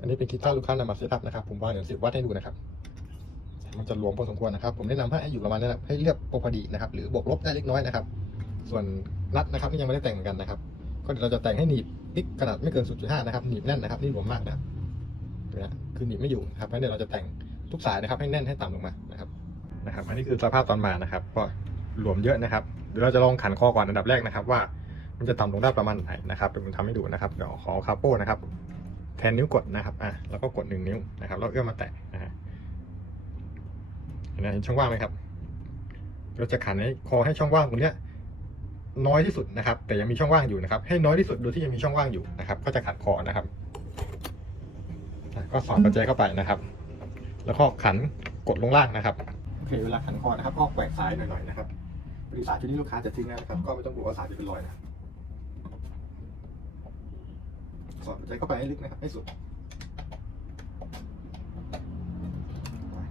อันนี้เป็นกีตาร์ลูกค้านำมาเซตอัพนะครับ ผมวางเดี๋ยวสิบวัดให้ดูนะครับ มันจะหลวมพอสมควรนะครับ ผมแนะนำให้อยู่ประมาณนั้นนะให้เลือกพอดีนะครับ หรือบวกลบได้เล็กน้อยนะครับ ส่วนนัดนะครับนี่ยังไม่ได้แต่งเหมือนกันนะครับ ก็เดี๋ยวเราจะแต่งให้หนีบปิกขนาดไม่เกิน 0.5 นะครับ หนีบแน่นนะครับ นี่หลวมมากนะเนี่ยคือหนีบไม่อยู่นะครับเพราะฉะนั้นเดี๋ยวเราจะแต่งทุกสายนะครับ ให้แน่นให้ต่ำลงมานะครับ นะครับ อันนี้คือสภาพตอนมานะครับ ก็หลวมเยอะนะครับ เดี๋ยวเราจะลองขันคอก่อนอันดับแรกนะครับ ว่ามันจะต่ำลงได้ประมาณไหนนะครับเดี๋ยวผมทำให้ดูนะครับ เดี๋ยวขอคาโป้นะครับ แทนนิ้วกดนะครับอะแล้วก็กดหนึ่งนิ้วนะครับแล้วเอื้อมมาแตะนะฮะเห็นไหมช่องว่างไหมครับ เราจะขันให้คอให้ช่องว่างตรงเนี้ยน้อยที่สุดนะครับ แต่ยังมีช่องว่างอยู่นะครับ ให้น้อยที่สุดโดยที่ยังมีช่องว่างอยู่นะครับ ก็จะขันคอนะครับก็สอดประแจเข้าไปนะครับ แล้วก็ขันกดลงล่างนะครับโอเคเวลาขันคอนะครับก็แกว่งสายหน่อยๆนะครับพอดีสายชุดนี้ลูกค้าจะทิ้งนะครับก็ไม่ต้องกลัวว่าสายจะเป็นรอยนะ สอดประแจเข้าไปให้ลึกนะครับให้สุด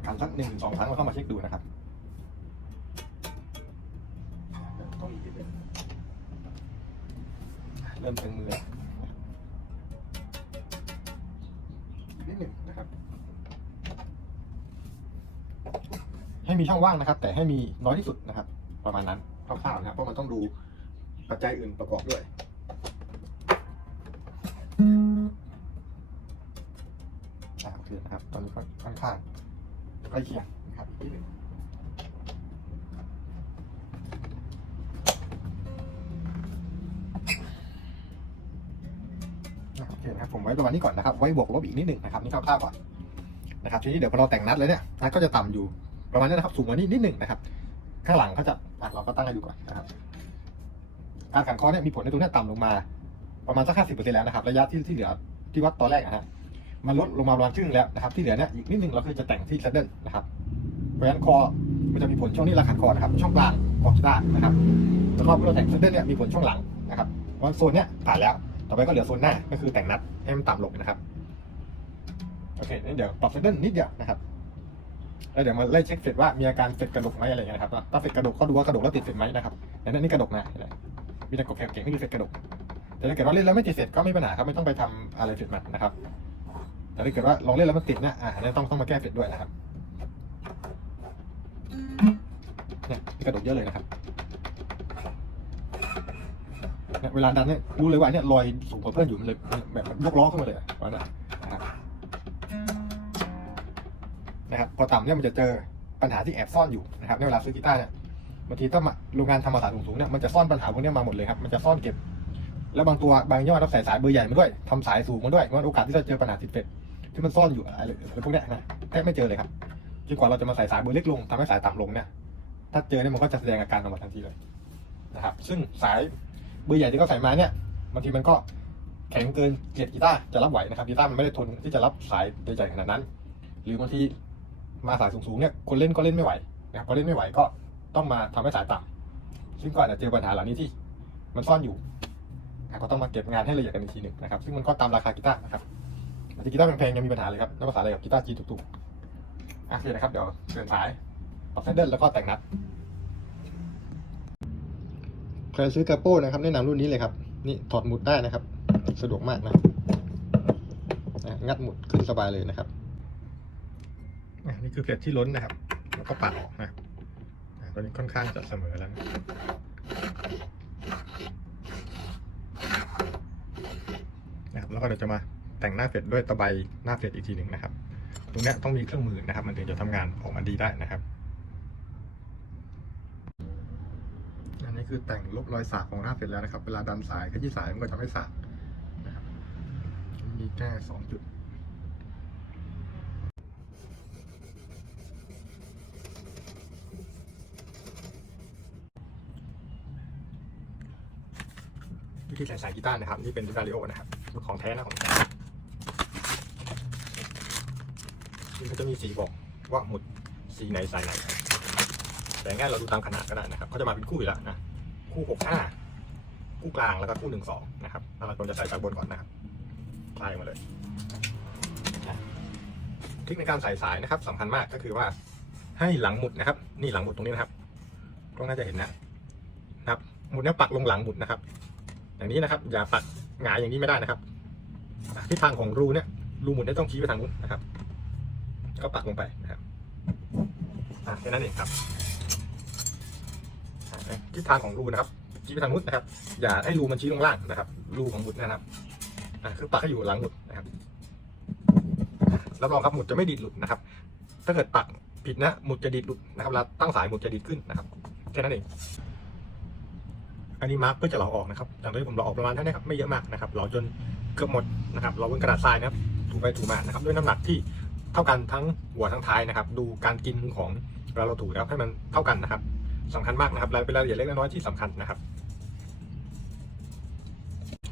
ขันสักหนึ่งสองครั้งเราเข้ามาเช็คดูนะครับต้องอีกนิดนึงเริ่มถึงมือกนิดหนึ่งนะครับ ให้มีช่องว่างนะครับ แต่ให้มีน้อยที่สุดนะครับ ประมาณนั้นคร่าวๆนะครับเพราะมันต้องดูปัจจัยอื่นประกอบด้วย คนะครับ ตอนนี้ก็ค่อนข้างใกล้เคียงนะครับอีกนิดหนึ่งโอเคนะครับผมไว้ประมาณนี้ก่อนนะครับ ไว้บวกลบอีกนิดหนึ่งนะครับนี่คร่าวๆก่อนนะครับทีนี้เดี๋ยวพอเราแต่งนัดแล้วเนี่ยนัดก็จะต่ำอยู่ประมาณนี้นะครับสูงกว่านี้นิดหนึ่งนะครับ ข้างหลังเขาจะเราก็ตั้งให้ดูก่อนนะครับการขันคอเนี่ยมีผลในตรงเนี้ยต่ำลงมา ประมาณสักห้าสิบเปอร์เซ็นต์แล้วนะครับ ระยะที่ที่เหลือที่วัดตอนแรกนะฮะ มันลดลงมาประมาณครึ่งแล้วนะครับที่เหลือเนี่ยอีกนิดนึงเราคือจะแต่งที่แซดเดิลนะครับเพราะฉะนั้นคอมันจะมีผลช่วงนี้ราขันคอนะครับช่องกลางของกีตาร์นะครับแล้วก็เมื่อเราแต่งแซดเดิลเนี่ยมีผลช่วงหลังนะครับเพราะโซนเนี้ยผ่านแล้วต่อไปก็เหลือโซนหน้าก็คือแต่งนัดให้มันต่ำลงนะครับโอเคงั้นเดี๋ยวปรับแซดเดิลนิดเดียวนะครับแล้วเดี๋ยวมาไล่เช็คเฟดว่ามีอาการเฟดกระดกไหมอะไรอย่างเงี้ยนะครับถ้าเฟดกระดกก็ดูว่ากระดกแล้วติดเฟดไหมนะครับแต่นั่นนี่กระดกนะเห็นไหมมีแต่กดแคปเก่งไม่มีเฟดกระดกแต่ถ้าเกิดว่าเล่นแล้วไม่ติดเฟดก็ไม่ปัญหาครับไม่ต้องไปทำอะไรเฟดมันนะครับ แต่ถ้าเกิดว่าลองเล่นแล้วมันติดเนี่ยอ่าอันนี้ต้องต้องมาแก้เฟดด้วยนะครับเนี่ยกระดกเยอะเลยนะครับเนี่ยเวลาดันเนี่ยรู้เลยว่าเนี่ยลอยสูงกว่าเพื่อนอยู่มันเลยแบบยกล้อขึ้นมาเลยว่านะนะครับนะครับพอต่ำเนี่ยมันจะเจอปัญหาที่แอบซ่อนอยู่นะครับในเวลาซื้อกีตาร์เนี่ยบางทีถ้ามาโรงงานทำมาตรฐานสูงๆเนี่ยมันจะซ่อนปัญหาพวกนี้มาหมดเลยครับมันจะซ่อนเก็บ แล้วบางตัวบางยอเราใส่สายเบอร์ใหญ่มาด้วยทำสายสูงมาด้วยมันโอกาสที่จะเจอปัญหาติดเฟด ที่มันซ่อนอยู่อะไรพวกเนี้ยนะแทบไม่เจอเลยครับจนกว่าเราจะมาใส่สายเบอร์เล็กลงทำให้สายต่ำลงเนี่ย ถ้าเจอเนี่ยมันก็จะแสดงอาการออกมาทันทีเลยนะครับ ซึ่งสายเบอร์ใหญ่ที่เขาใส่มาเนี่ยบางทีมันก็แข็งเกินเกรดกีตาร์จะรับไหวนะครับกีตาร์มันไม่ได้ทนที่จะรับสายใหญ่ๆขนาดนั้น หรือบางทีมาสายสูงๆเนี่ยคนเล่นก็เล่นไม่ไหวนะครับพอเล่นไม่ไหวก็ต้องมาทำให้สายต่ำซึ่งก็อาจจะเจอปัญหาเหล่านี้ที่มันซ่อนอยู่ก็ต้องมาเก็บงานให้ละเอียดกันอีกทีหนึ่งนะครับ ซึ่งมันก็ตามราคากีตาร์นะครับ บางทีกีตาร์แพงๆยังมีปัญหาเลยครับนับภาษาอะไรกับกีตาร์จีถูกๆอะโอเคนะครับ เดี๋ยวเปลี่ยนสายปรับเซนเดิลแล้วก็แต่งนัดใครซื้อกระโป้นะครับแนะนำรุ่นนี้เลยครับ นี่ถอดหมุดได้นะครับ สะดวกมากนะนะงัดหมุดขึ้นสบายเลยนะครับอะนี่คือเพจที่ล้นนะครับ แล้วก็ปาดออกนะครับอะตอนนี้ค่อนข้างจะเสมอแล้วนะนะครับแล้วก็เดี๋ยวจะมา แต่งหน้าเฟดด้วยตะไบหน้าเฟดอีกทีหนึ่งนะครับ ตรงนี้ต้องมีเครื่องมือนะครับ มันถึงจะทำงานออกมาดีได้นะครับอันนี้คือแต่งลบรอยสากของหน้าเฟดแล้วนะครับ เวลาดันสายขยี้สายมันก็จะไม่สากนะครับมีแค่สองจุดวิธีใส่สายกีตาร์นะครับ นี่เป็นวิดาริโอนะครับ ของแท้นะของแท้ นี่เขาจะมีสีบอกว่าหมุดสีไหนสายไหน แต่ง่ายเราดูตามขนาดก็ได้นะครับเขาจะมาเป็นคู่อยู่แล้วนะ คู่หกห้าคู่กลางแล้วก็คู่หนึ่งสองนะครับแล้วเราควรจะใส่สายบนก่อนนะครับไล่มาเลยเทคนิคในการใส่สายนะครับสำคัญมากก็คือว่าให้หลังหมุดนะครับ นี่หลังหมุดตรงนี้นะครับก็น่าจะเห็นนะ นะครับหมุดเนี้ยปักลงหลังหมุดนะครับ อย่างนี้นะครับ อย่าปักหงายอย่างนี้ไม่ได้นะครับทิศทางของรูเนี่ยรูหมุนเนี่ยต้องชี้ไปทางนู้นนะครับ ก็ปักลงไปนะครับอะแค่นั้นเองครับทิศทางของรูนะครับชี้ไปทางนู้นนะครับ อย่าให้รูมันชี้ลงล่างนะครับ รูของหมุดนะครับอะคือปักให้อยู่หลังหมุดนะครับรับรองครับหมุดจะไม่ดีดหลุดนะครับ ถ้าเกิดปักผิดนะหมุดจะดีดหลุดนะครับเราตั้งสายหมุดจะดีดขึ้นนะครับแค่นั้นเองอันนี้มาร์กเพื่อจะหลอออกนะครับอย่างที่ผมหลอออกประมาณเท่านี้ครับไม่เยอะมากนะครับหลอจนเกือบหมดนะครับเราบนกระดาษทรายนะครับถูไปถูมานะครับด้วยน้ำหนักที่ เท่ากันทั้งหัวทั้งท้ายนะครับ ดูการกินของเวลาเราถูนะครับให้มันเท่ากันนะครับสำคัญมากนะครับรายเป็นรายละเอียดเล็กน้อยที่สำคัญนะครับ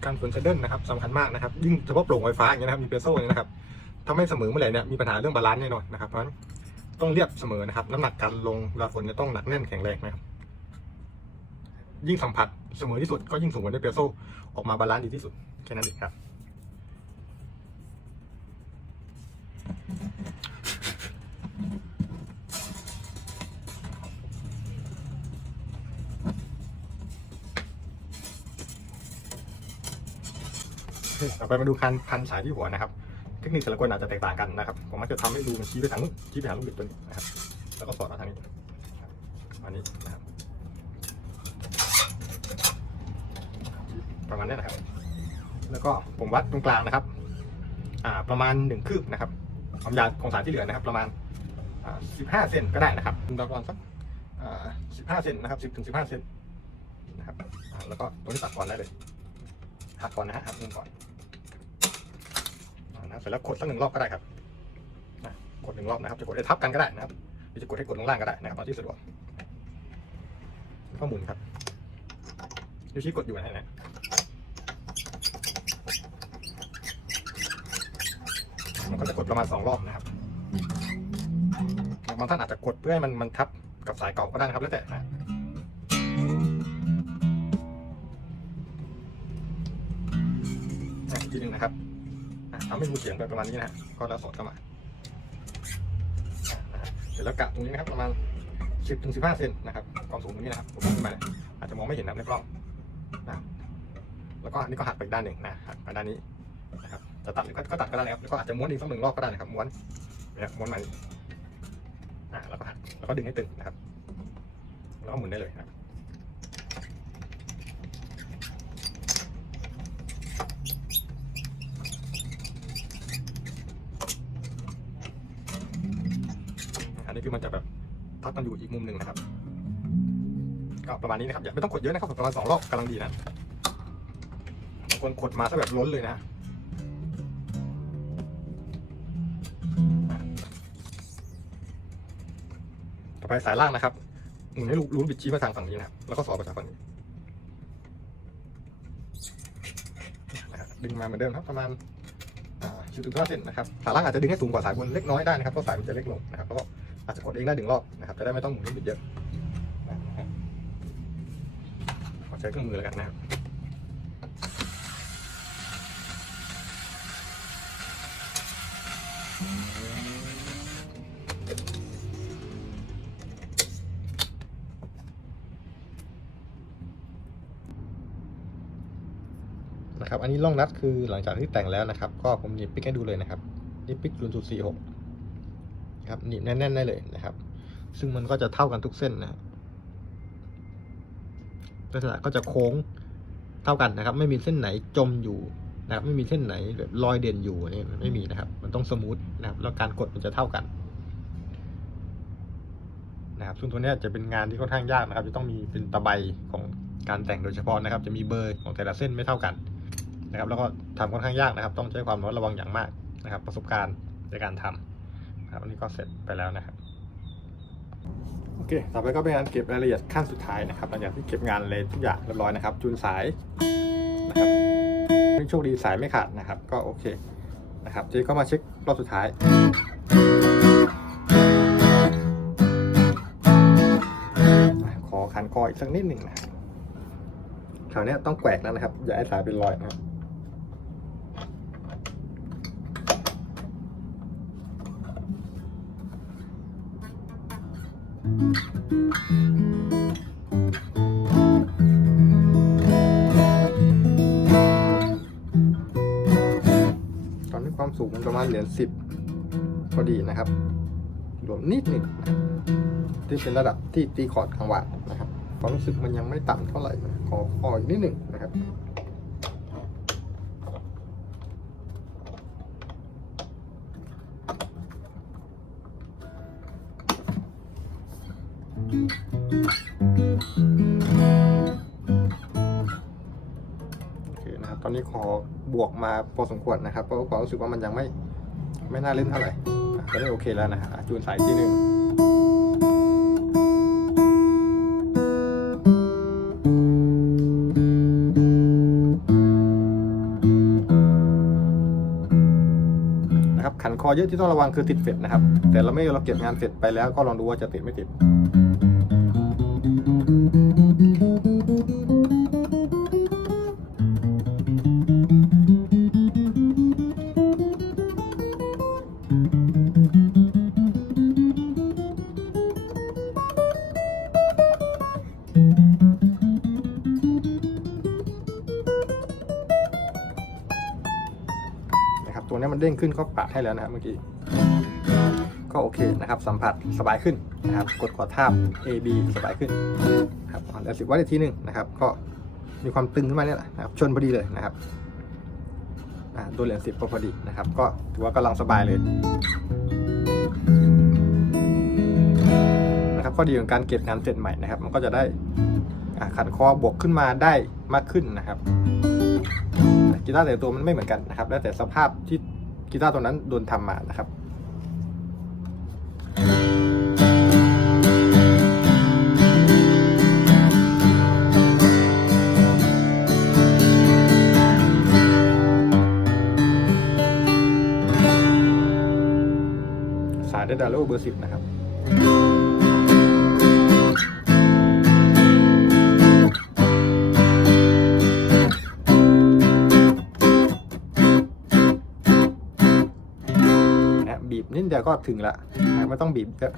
การฝืนเซดเดิลนะครับสำคัญมากนะครับยิ่งเฉพาะโปร่งไฟฟ้าอย่างเงี้ยนะครับมีเปโซ่เงี้ยนะครับถ้าไม่เสมอเมื่อไหร่เนี่ยมีปัญหาเรื่องบาลานซ์แน่นอนนะครับเพราะฉะนั้นต้องเรียบเสมอนะครับ น้ำหนักการลงเวลาฝนจะต้องหนักแน่นแข็งแรงนะครับ ยิ่งสัมผัสเสมอที่สุดก็ยิ่งสูงกว่าในเปโซ่ออกมาบาลานซ์ดีที่สุดแค่นั้นเองครับ ต่อไปมาดูคันพันสายที่หัวนะครับ เทคนิคแต่ละคนอาจจะแตกต่างกันนะครับ ผมมักจะทำให้ดูมันชี้ไปทางนู้นชี้ไปทางลูกบิดตัวนี้นะครับ แล้วก็สอดมาทางนี้ครับอันนี้นะครับ ประมาณนี้นะครับ แล้วก็ผมวัดตรงกลางนะครับ อ่า ประมาณหนึ่งคืบนะครับ ความยาวของสายที่เหลือนะครับ ประมาณอ่าสิบห้าเซนก็ได้นะครับประมาณสักอ่าสิบห้าเซนนะครับสิบถึงสิบห้าเซนนะครับอ่าแล้วก็ตรงนี้ตัดก่อนได้เลยหักก่อนนะฮะหักมุมก่อน อ่านะเสร็จแล้วกดสักหนึ่งรอบก็ได้ครับนะกดหนึ่งรอบนะครับจะกดให้ทับกันก็ได้นะครับหรือจะกดให้กดลงล่างก็ได้นะครับเอาที่สะดวกแล้วก็หมุนครับนิ้วชี้กดอยู่นะฮะมันก็จะกดประมาณสองรอบนะครับบางท่านอาจจะกดเพื่อให้มันมันทับกับสายเก่าก็ได้นะครับแล้วแต่นะอีกทีหนึ่งนะครับ ให้รูเสียงไปประมาณนี้นะฮะก็แล้วสอดเข้ามาเสร็จแล้วกะตรงนี้นะครับประมาณ 10ถึง15เซนนะครับความสูงตรงนี้นะครับผมขึ้นมาอาจจะมองไม่เห็นนะครับในกล้องนะแล้วก็อันนี้ก็หักไปด้านหนึ่งนะหักไปด้านนี้นะครับจะตัดก็ตัดก็ได้นะครับแล้วก็อาจจะม้วนอีกสักหนึ่งรอบก็ได้นะครับม้วนเนี่ยม้วนมาอะแล้วก็หักแล้วก็ดึงให้ตึงนะครับแล้วก็หมุนได้เลยนะครับ อันนี้คือมันจะแบบ ทับกันอยู่อีกมุมหนึ่งนะครับ ก็ประมาณนี้นะครับอย่าไม่ต้องกดเยอะนะครับประมาณสองรอบกำลังดีนะบางคนกดมาซะแบบล้นเลยนะต่อไปสายล่างนะครับหมุนให้รูบิดชี้มาทางฝั่งนี้นะครับแล้วก็สอดไปทางฝั่งนี้ดึงมาเหมือนเดิมครับประมาณสิบถึงห้าเซนนะครับสายล่างอาจจะดึงให้สูงกว่าสายบนเล็กน้อยได้นะครับเพราะสายมันจะเล็กลงนะครับแล้วก็ อาจจะกดเองได้หนึ่งรอบนะครับจะได้ไม่ต้องหมุนบิดเยอะนะครับขอใช้เครื่องมือแล้วกันนะครับนะครับ อันนี้ล่องนัดคือหลังจากที่แต่งแล้วนะครับ ก็ผมหยิบปิกให้ดูเลยนะครับ นี่ปิกรุ่นจุดสี่หก ครับหนีบแน่นๆได้เลยนะครับ ซึ่งมันก็จะเท่ากันทุกเส้นนะลักษณะก็จะโค้งเท่ากันนะครับ ไม่มีเส้นไหนจมอยู่นะครับ ไม่มีเส้นไหนแบบรอยเด่นอยู่นี่มันไม่มีนะครับ มันต้องสมูทนะครับแล้วการกดมันจะเท่ากันนะครับซึ่งตัวนี้จะเป็นงานที่ค่อนข้างยากนะครับ จะต้องมีเป็นตะไบของการแต่งโดยเฉพาะนะครับ จะมีเบอร์ของแต่ละเส้นไม่เท่ากันนะครับ แล้วก็ทำค่อนข้างยากนะครับ ต้องใช้ความระมัดระวังอย่างมากนะครับ ประสบการณ์ในการทำครับ อันนี้ก็เสร็จไปแล้วนะครับ โอเค ต่อไปก็เป็นการเก็บรายละเอียดขั้นสุดท้ายนะครับหลังจากที่เก็บงานเลยทุกอย่างเรียบร้อยนะครับ จูนสายนะครับโชคดีสายไม่ขาดนะครับ ก็โอเคนะครับทีนี้ก็มาเช็ครอบสุดท้ายขอคันคออีกสักนิดหนึ่งนะครับคราวนี้ต้องแกวกแล้วนะครับ อย่าให้สายเป็นรอยนะครับ ตอนนี้ความสูงประมาณเหรียญสิบพอดีนะครับรวมนิดหนึ่งนะที่เป็นระดับที่ตีคอร์ดกลางวันนะครับความรู้สึกมันยังไม่ต่ำเท่าไหร่ขอขออีกนิดหนึ่งนะครับ โอเคนะครับตอนนี้ขอบวกมาพอสมควรนะครับเพราะว่าความรู้สึกว่ามันยังไม่ไม่น่าเล่นเท่าไหร่อะตอนนี้โอเคแล้วนะฮะจูนสายที่หนึ่งนะครับขันคอเยอะที่ต้องระวังคือติดเฟดนะครับ แต่เราไม่เราเก็บงานเสร็จไปแล้วก็ลองดูว่าจะติดไม่ติด มันเด้งขึ้นก็ปาดให้แล้วนะครับเมื่อกี้ ก็โอเคนะครับ สัมผัสสบายขึ้นนะครับ กดขอทาบ A B สบายขึ้นนะครับอ่อนแล้วสิบวัตต์อีกทีหนึ่งนะครับ ก็มีความตึงขึ้นมาเนี่ยแหละนะครับ ชนพอดีเลยนะครับตัวเหรียญสิบพอดีนะครับ ก็ถือว่ากำลังสบายเลยนะครับข้อดีของการเก็บงานเสร็จใหม่นะครับ มันก็จะได้ขันคอบวกขึ้นมาได้มากขึ้นนะครับกีตาร์แต่ตัวมันไม่เหมือนกันนะครับ แล้วแต่สภาพที่ กีตาร์ตัวนั้นโดนทำมานะครับสายเดดาโลเบอร์สิบนะครับ เดียวก็ถึงละไม่ต้องบีบเยอะ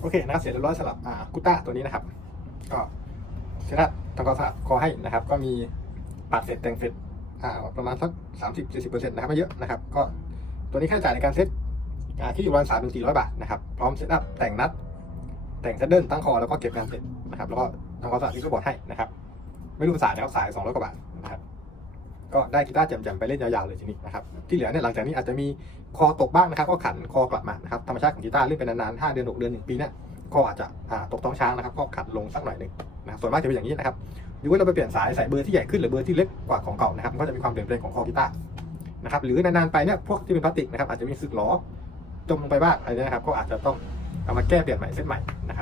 โอเคนะเสร็จเรียบร้อยสำหรับอ่ากุต้าตัวนี้นะครับ ก็เสร็จแล้วทำความสะอาดคอให้นะครับ ก็มีปาดเสร็จแต่งเสร็จอ่าประมาณสักสามสิบสี่สิบเปอร์เซ็นต์นะครับไม่เยอะนะครับ ก็ตัวนี้ค่าใช้จ่ายในการเซ็ตอ่าที่อยู่ประมาณสามถึงสี่ร้อยบาทนะครับ พร้อมเซตอัพแต่งนัด แต่งเซดเดิลตั้งคอแล้วก็เก็บงานเสร็จนะครับ แล้วก็ทำความสะอาดที่บอร์ดให้นะครับ ไม่รู้สายนะครับสายสองร้อยกว่าบาทนะครับก็ได้กีตาร์แจ่มๆไปเล่นยาวๆเลยทีนี้นะครับที่เหลือเนี่ยหลังจากนี้อาจจะมีคอตกบ้างนะครับ ก็ขันคอกลับมานะครับธรรมชาติของกีตาร์เล่นไปนานๆห้าเดือนหกเดือนหนึ่งปีเนี่ยคออาจจะตกท้องช้างนะครับ ก็ขัดลงสักหน่อยหนึ่งนะส่วนมากจะเป็นอย่างนี้นะครับยกเว้นเราไปเปลี่ยนสายใส่เบอร์ที่ใหญ่ขึ้นหรือเบอร์ที่เล็กกว่าของเก่านะครับก็จะมีความเปลี่ยนแปลงของคอกีตาร์นะครับหรือนานๆไปเนี่ยพวกที่เป็นพลาสติกนะครับอาจจะมีสึกหลอจมลงไปบ้างอะไรนะครับก็อาจจะต้อง เอามาแก้เปลี่ยนใหม่เซตใหม่นะครับ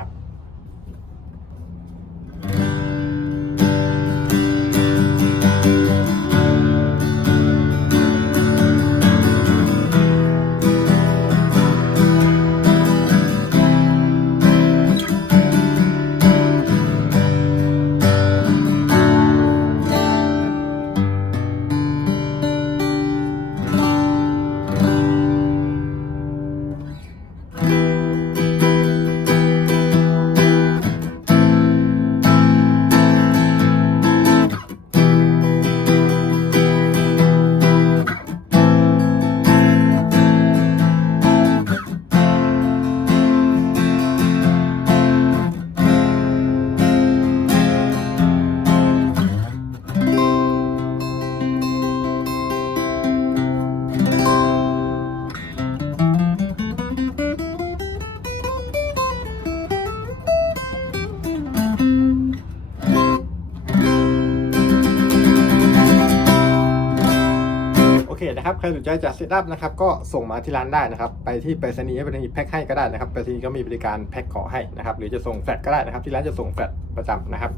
นะครับ ใครสนใจจะเซตอัพนะครับ ก็ส่งมาที่ร้านได้นะครับ ไปที่ไปรษณีย์ให้ไปรษณีย์แพ็คให้ก็ได้นะครับ ไปรษณีย์ก็มีบริการแพ็คของให้นะครับ หรือจะส่งแฟลชก็ได้นะครับ ที่ร้านจะส่งแฟลชประจำนะครับ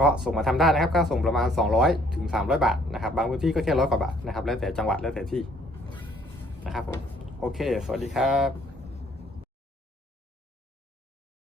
ก็ส่งมาทำได้นะครับ ก็ส่งประมาณ 200ถึง300 บาทนะครับ บางพื้นที่ก็แค่ร้อยกว่าบาทนะครับ แล้วแต่จังหวัดแล้วแต่ที่นะครับผม โอเค สวัสดีครับ